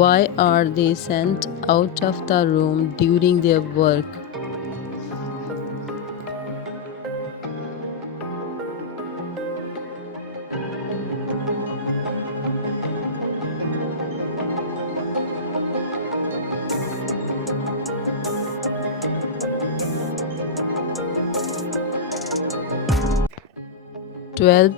Why are they sent out of the room during their work? 12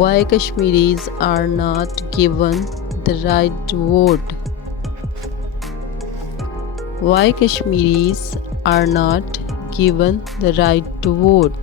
Why Kashmiris are not given the right to vote? Why Kashmiris are not given the right to vote?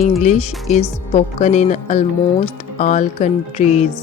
English is spoken in almost all countries.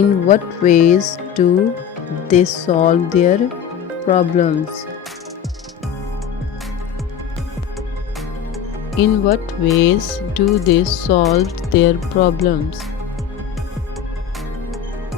In what ways do they solve their problems? In what ways do they solve their problems?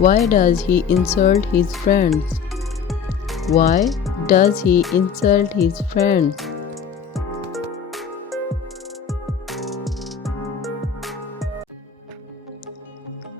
Why does he insult his friends? Why does he insult his friends?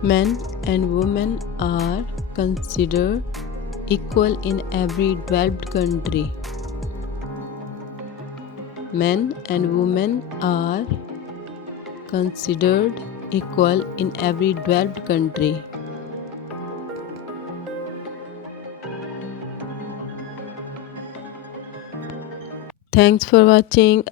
Men and women are considered equal in every developed country. Men and women are considered equal in every developed country. Thanks for watching.